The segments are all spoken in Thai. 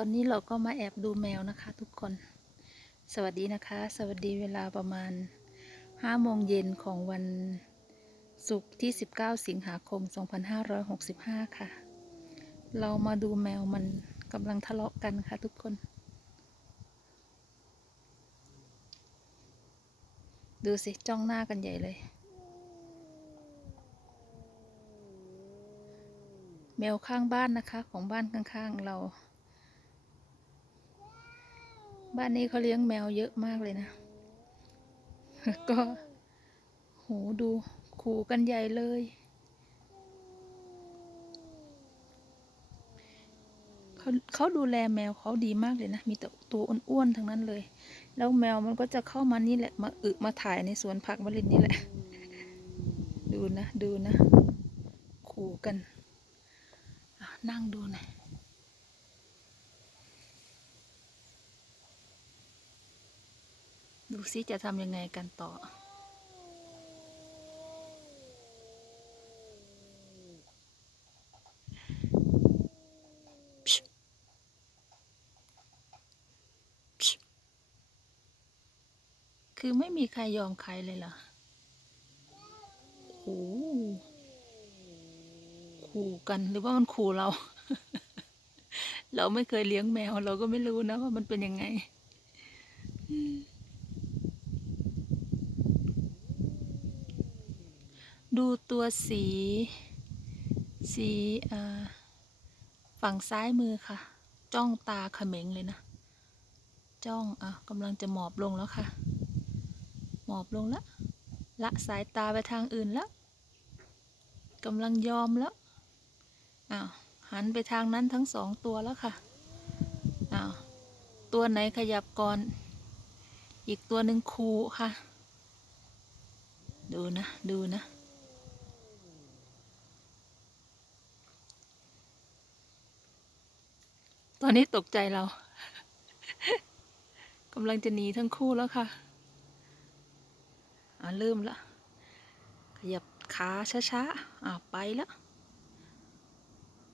ตอนนี้เราก็มาแอบดูแมวนะคะทุกคน สวัสดีนะคะ สวัสดีเวลาประมาณ5โมงเย็นของวันศุกร์ที่ 19 สิงหาคม 2565 ค่ะ เรามาดูแมวมันกำลังทะเลาะกันค่ะทุกคน ดูสิ จ้องหน้ากันใหญ่เลย แมวข้างบ้านนะคะของบ้านข้างๆเรา บ้านนี้เขาเลี้ยงแมวเยอะมากเลยนะ ก็โหดูขู่กันใหญ่เลย เขาเขาดูแลแมวเขาดีมากเลยนะ มีแต่ตัวอ้วนๆทั้งนั้นเลย แล้วแมวมันก็จะเข้ามานี่แหละ มาอึมาถ่ายในสวนผักมะลินนี่แหละ ดูนะ ดูนะ ขู่กัน นั่งดูหน่อย ดูซิจะทำยังไงกันต่อ คือไม่มีใครยอมใครเลยเหรอโอ้ขู่กันหรือว่ามันขู่เรา เราไม่เคยเลี้ยงแมว เราก็ไม่รู้นะว่ามันเป็นยังไง ดูตัวสี สีฝั่งซ้ายมือค่ะ จ้องตาเขม็งเลยนะ จ้องอะกำลังจะหมอบลงแล้วค่ะ หมอบลงแล้วละสายตาไปทางอื่นแล้วกำลังยอมแล้วอ้าวหันไปทางนั้นทั้งสองตัวแล้วค่ะอ้าวตัวไหนขยับก่อน อีกตัวหนึ่งคูค่ะ ดูนะ ดูนะ ตอนนี้ตกใจเรากำลังจะหนีทั้งคู่แล้วค่ะอ่าเริ่มละขยับขาช้าๆอ่าไปแล้ว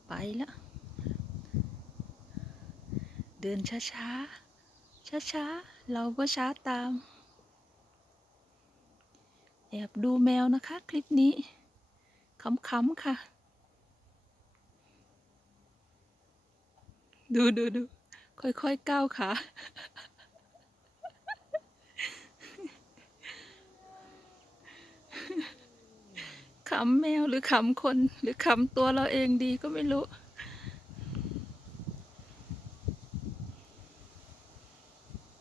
ไปแล้วเดินช้าๆช้าๆเราก็ช้าตาม แอบดูแมวนะคะ คลิปนี้ขำๆค่ะ ดูดูดูค่อยๆก้าวขาขำแมวหรือขำคน หรือขำตัวเราเองดีก็ไม่รู้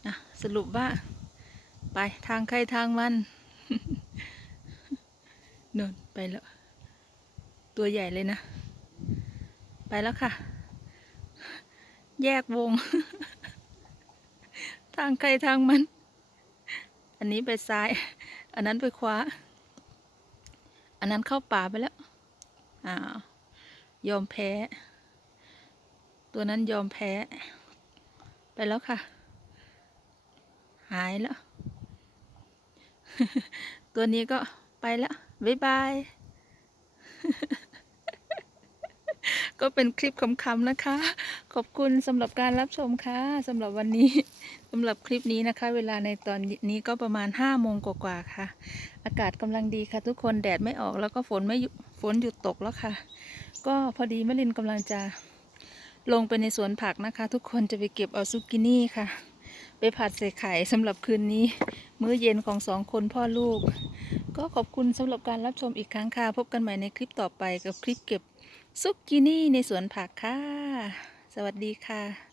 อะสรุปว่า ไปทางใครทางมันนนไปแล้ว ตัวใหญ่เลยนะ ไปแล้วค่ะ แยกวง ทางใครทางมัน อันนี้ไปซ้าย อันนั้นไปขวา อันนั้นเข้าป่าไปแล้ว อ้าว ยอมแพ้ ตัวนั้นยอมแพ้ ไปแล้วค่ะ หายแล้ว ตัวนี้ก็ไปแล้ว บ๊ายบาย ก็เป็นคลิปคำๆนะคะ ขอบคุณสำหรับการรับชมค่ะสำหรับวันนี้สำหรับคลิปนี้นะคะ เวลาในตอนนี้ก็ประมาณ5โมงกว่าๆค่ะ อากาศกำลังดีค่ะ ทุกคนแดดไม่ออกแล้วก็ฝนไม่ฝนหยุดตกแล้วค่ะ ก็พอดีแมลินกำลังจะลงไปในสวนผักนะคะ ทุกคนจะไปเก็บเอาซุกินี่ค่ะ ไปผัดใส่ไข่สำหรับคืนนี้ มื้อเย็นของสองคนพ่อลูก ก็ขอบคุณสำหรับการรับชมอีกครั้งค่ะ พบกันใหม่ในคลิปต่อไปกับคลิปเก็บ ซุกกินี่ในสวนผักค่ะ สวัสดีค่ะ